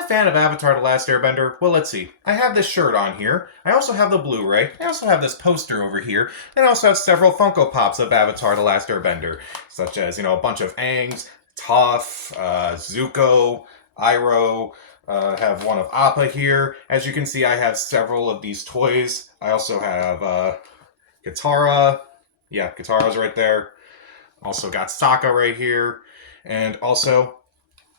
a fan of Avatar The Last Airbender? Well, let's see. I have this shirt on here. I also have the Blu-ray. I also have this poster over here. And I also have several Funko Pops of Avatar The Last Airbender, such as, a bunch of Aangs, Toph, Zuko, Iroh. Have one of Appa here. As you can see, I have several of these toys. I also have Katara. Yeah, Katara's right there. Also got Sokka right here. And also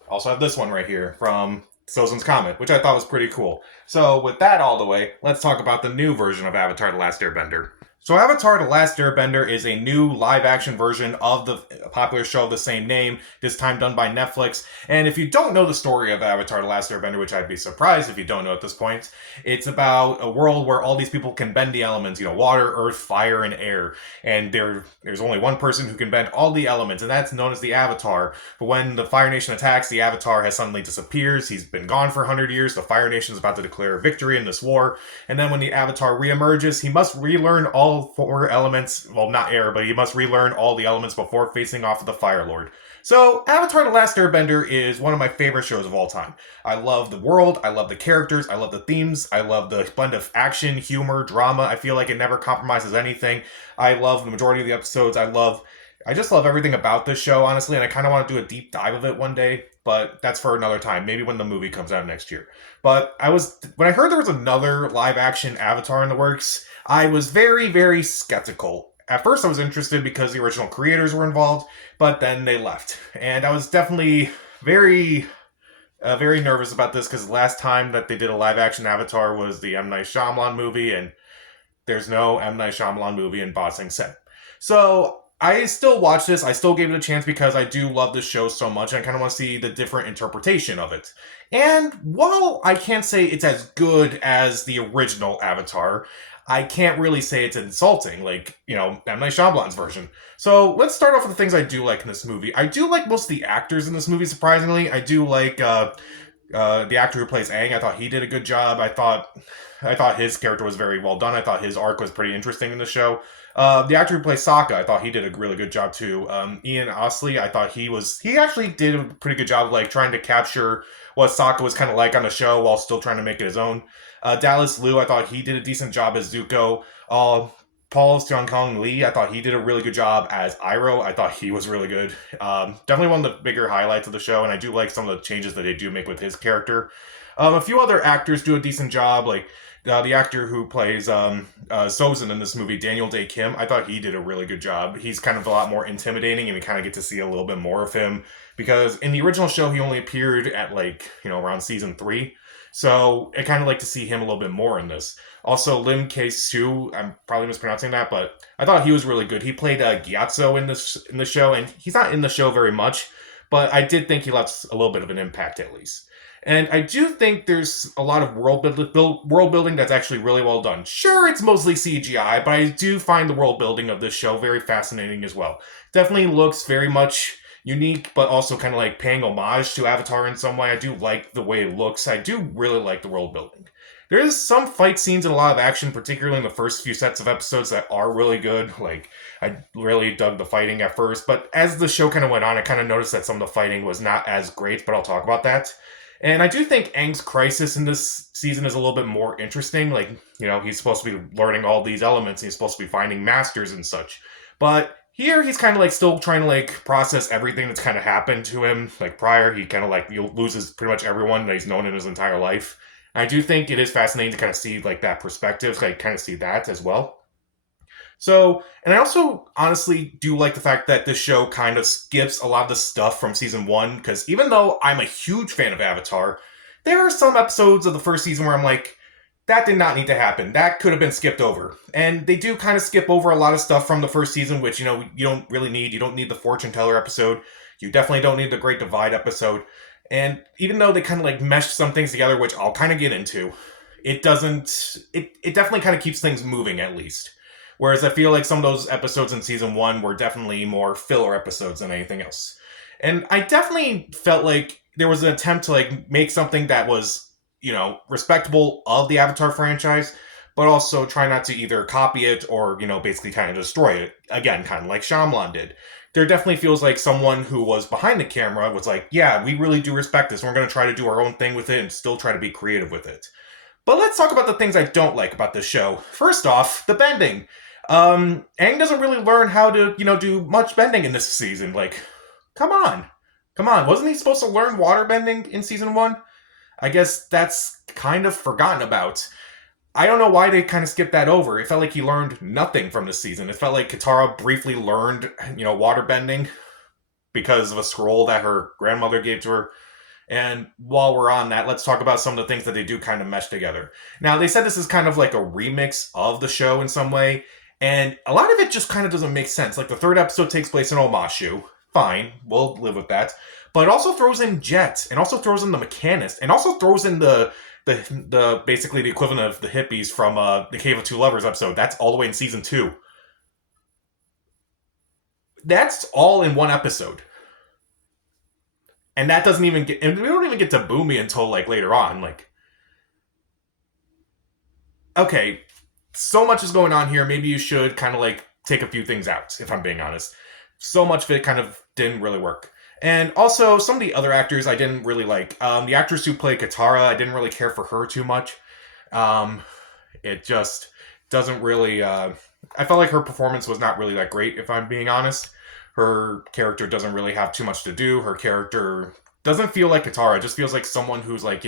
have this one right here from Sozin's Comet, which I thought was pretty cool. So with that all the way, let's talk about the new version of Avatar The Last Airbender. So Avatar The Last Airbender is a new live-action version of the popular show of the same name, this time done by Netflix. And if you don't know the story of Avatar The Last Airbender, which I'd be surprised if you don't know at this point, it's about a world where all these people can bend the elements, water, earth, fire, and air. And there's only one person who can bend all the elements, and that's known as the Avatar. But when the Fire Nation attacks, the Avatar has suddenly disappears. He's been gone for 100 years. The Fire Nation is about to declare victory in this war. And then when the Avatar reemerges, he must relearn all four elements. Well, not air, but he must relearn all the elements before facing off with the Fire Lord. So, Avatar The Last Airbender is one of my favorite shows of all time. I love the world, I love the characters, I love the themes, I love the blend of action, humor, drama. I feel like it never compromises anything. I love the majority of the episodes. I just love everything about this show, honestly, and I kind of want to do a deep dive of it one day, but that's for another time, maybe when the movie comes out next year. But when I heard there was another live-action Avatar in the works, I was very, very skeptical. At first I was interested because the original creators were involved, but then they left. And I was definitely very nervous about this because the last time that they did a live-action Avatar was the M. Night Shyamalan movie, and there's no M. Night Shyamalan movie in Ba Sing Se. So I still watch this. I still gave it a chance because I do love this show so much, and I kind of want to see the different interpretation of it. And while I can't say it's as good as the original Avatar, I can't really say it's insulting, like, M. Night Shyamalan's version. So let's start off with the things I do like in this movie. I do like most of the actors in this movie, surprisingly. I do like the actor who plays Aang. I thought he did a good job. I thought his character was very well done. I thought his arc was pretty interesting in the show. The actor who plays Sokka, I thought he did a really good job too. Ian Osley, I thought he actually did a pretty good job of like trying to capture what Sokka was kind of like on the show while still trying to make it his own. Dallas Liu, I thought he did a decent job as Zuko. Paul Seong Lee, I thought he did a really good job as Iroh. I thought he was really good. Definitely one of the bigger highlights of the show, and I do like some of the changes that they do make with his character. A few other actors do a decent job, like the actor who plays Sozin in this movie, Daniel Day Kim. I thought he did a really good job. He's kind of a lot more intimidating, and we kind of get to see a little bit more of him, because in the original show, he only appeared at around season 3. So I kind of like to see him a little bit more in this. Also, Lim K-soo, I'm probably mispronouncing that, but I thought he was really good. He played Gyatso in the show, and he's not in the show very much, but I did think he left a little bit of an impact at least. And I do think there's a lot of world building that's actually really well done. Sure, it's mostly CGI, but I do find the world building of this show very fascinating as well. Definitely looks very much unique, but also kind of like paying homage to Avatar in some way. I do like the way it looks. I do really like the world building. There's some fight scenes and a lot of action, particularly in the first few sets of episodes, that are really good. Like, I really dug the fighting at first, but as the show kind of went on, I kind of noticed that some of the fighting was not as great, but I'll talk about that. And I do think Aang's crisis in this season is a little bit more interesting. Like, he's supposed to be learning all these elements, and he's supposed to be finding masters and such. But here, he's kind of like still trying to process everything that's kind of happened to him. Like prior, he kind of loses pretty much everyone that he's known in his entire life. And I do think it is fascinating to kind of see that perspective, kind of see that as well. So, and I also honestly do like the fact that this show kind of skips a lot of the stuff from season 1, because even though I'm a huge fan of Avatar, there are some episodes of the first season where I'm like, that did not need to happen. That could have been skipped over. And they do kind of skip over a lot of stuff from the first season, which, you don't really need. You don't need the fortune teller episode. You definitely don't need the Great Divide episode. And even though they kind of mesh some things together, which I'll kind of get into, it definitely kind of keeps things moving at least. Whereas I feel like some of those episodes in season 1 were definitely more filler episodes than anything else. And I definitely felt like there was an attempt to make something that was, respectable of the Avatar franchise, but also try not to either copy it or, basically kind of destroy it. Again, kind of like Shyamalan did. there definitely feels like someone who was behind the camera was like, yeah, we really do respect this, and we're going to try to do our own thing with it and still try to be creative with it. But let's talk about the things I don't like about this show. First off, the bending. Aang doesn't really learn how to, do much bending in this season. Like, come on. Come on. Wasn't he supposed to learn water bending in season 1? I guess that's kind of forgotten about. I don't know why they kind of skipped that over. It felt like he learned nothing from this season. It felt like Katara briefly learned, water bending because of a scroll that her grandmother gave to her. And while we're on that, let's talk about some of the things that they do kind of mesh together. Now, they said this is kind of like a remix of the show in some way, and a lot of it just kind of doesn't make sense. Like, the third episode takes place in Omashu. Fine, we'll live with that. But it also throws in Jet, and also throws in the Mechanist, and also throws in the basically the equivalent of the hippies from the Cave of Two Lovers episode. That's all the way in season 2. That's all in one episode. And that doesn't even get, and we don't even get to Boomy until like later on. Like, okay, so much is going on here. Maybe you should kind of like take a few things out, if I'm being honest. So much of it kind of didn't really work. And also, some of the other actors I didn't really like. The actress who played Katara, I didn't really care for her too much. It just doesn't really. I felt like her performance was not really that great, if I'm being honest. Her character doesn't really have too much to do. Her character doesn't feel like Katara. It just feels like someone who's like,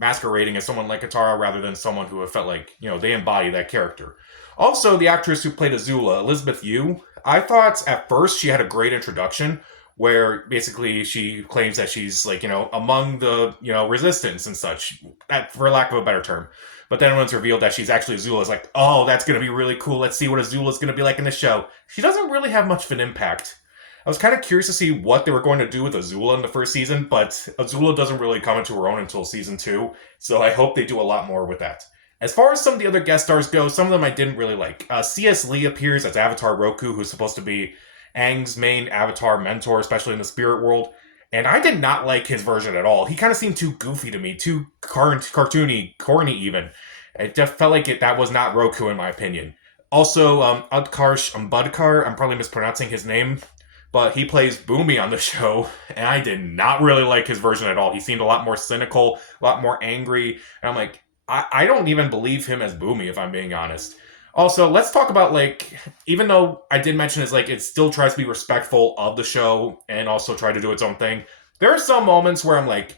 masquerading as someone like Katara rather than someone who felt like, they embody that character. Also, the actress who played Azula, Elizabeth Yu, I thought at first she had a great introduction where basically she claims that she's like, among the, resistance and such, for lack of a better term. But then when it's revealed that she's actually Azula, it's like, oh, that's going to be really cool. Let's see what Azula's going to be like in the show. She doesn't really have much of an impact. I was kind of curious to see what they were going to do with Azula in the first season, but Azula doesn't really come into her own until season 2, so I hope they do a lot more with that. As far as some of the other guest stars go, some of them I didn't really like. C.S. Lee appears as Avatar Roku, who's supposed to be Aang's main Avatar mentor, especially in the spirit world. And I did not like his version at all. He kind of seemed too goofy to me, too cartoony, corny even. It just felt like that was not Roku in my opinion. Also, Utkarsh Ambudkar, I'm probably mispronouncing his name, but he plays Boomy on the show, and I did not really like his version at all. He seemed a lot more cynical, a lot more angry, and I'm like, I don't even believe him as Boomy, if I'm being honest. Also, let's talk about, like, even though I did mention is like it still tries to be respectful of the show and also try to do its own thing, there are some moments where I'm like,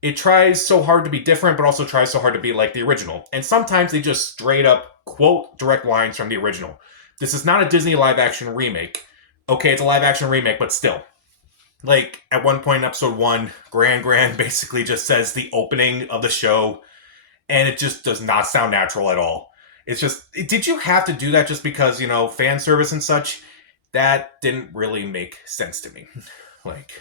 it tries so hard to be different, but also tries so hard to be like the original. And sometimes they just straight up quote direct lines from the original. This is not a Disney live action remake. Okay, it's a live action remake, but still. Like, at one point in episode 1, Gran basically just says the opening of the show, and it just does not sound natural at all. It's just, did you have to do that just because, fan service and such? That didn't really make sense to me. Like,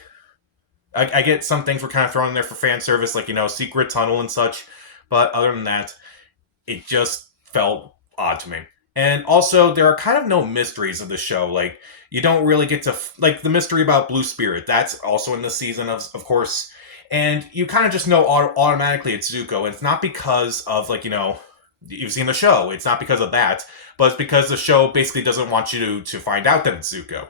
I get some things were kind of thrown in there for fan service, like, secret tunnel and such. But other than that, it just felt odd to me. And also, there are kind of no mysteries of the show. Like, you don't really get to, like, the mystery about Blue Spirit. That's also in this season, of course. And you kind of just know automatically it's Zuko. And it's not because of, like, you've seen the show. It's not because of that. But it's because the show basically doesn't want you to find out that it's Zuko.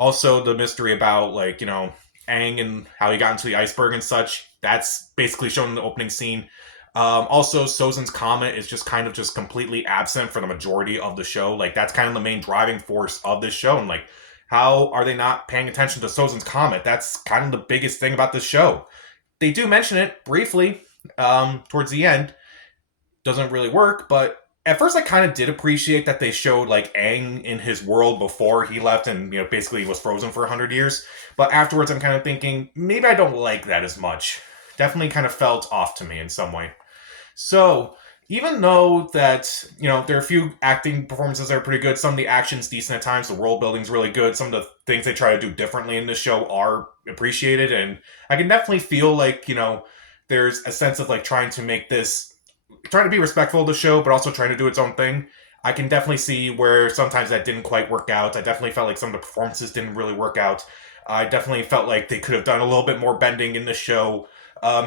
Also, the mystery about, like, Aang and how he got into the iceberg and such. That's basically shown in the opening scene. Also, Sozin's Comet is just kind of just completely absent for the majority of the show. Like, that's kind of the main driving force of this show. And, like, how are they not paying attention to Sozin's Comet? That's kind of the biggest thing about this show. They do mention it briefly towards the end. Doesn't really work, but at first I kind of did appreciate that they showed, like, Aang in his world before he left and, basically was frozen for 100 years. But afterwards I'm kind of thinking, maybe I don't like that as much. Definitely kind of felt off to me in some way. So, even though that, there are a few acting performances that are pretty good, some of the action's decent at times, the world building's really good, some of the things they try to do differently in this show are appreciated, and I can definitely feel like, there's a sense of, like, trying to be respectful of the show, but also trying to do its own thing. I can definitely see where sometimes that didn't quite work out. I definitely felt like some of the performances didn't really work out. I definitely felt like they could have done a little bit more bending in the show.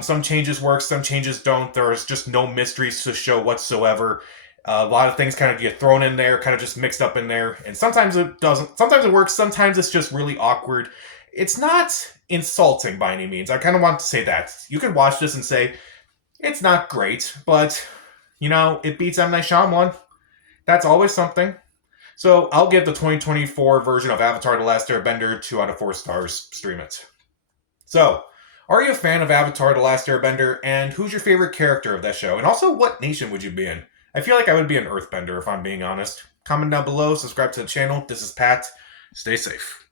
Some changes work, some changes don't. There's just no mysteries to show whatsoever. A lot of things kind of get thrown in there, kind of just mixed up in there, and sometimes it doesn't. Sometimes it works. Sometimes it's just really awkward. It's not insulting by any means. I kind of want to say that you could watch this and say it's not great, but it beats M Night Shyamalan. That's always something. So I'll give the 2024 version of Avatar: The Last Airbender 2 out of 4 stars. Stream it. So, are you a fan of Avatar: The Last Airbender, and who's your favorite character of that show? And also, what nation would you be in? I feel like I would be an Earthbender if I'm being honest. Comment down below, subscribe to the channel. This is Pat. Stay safe.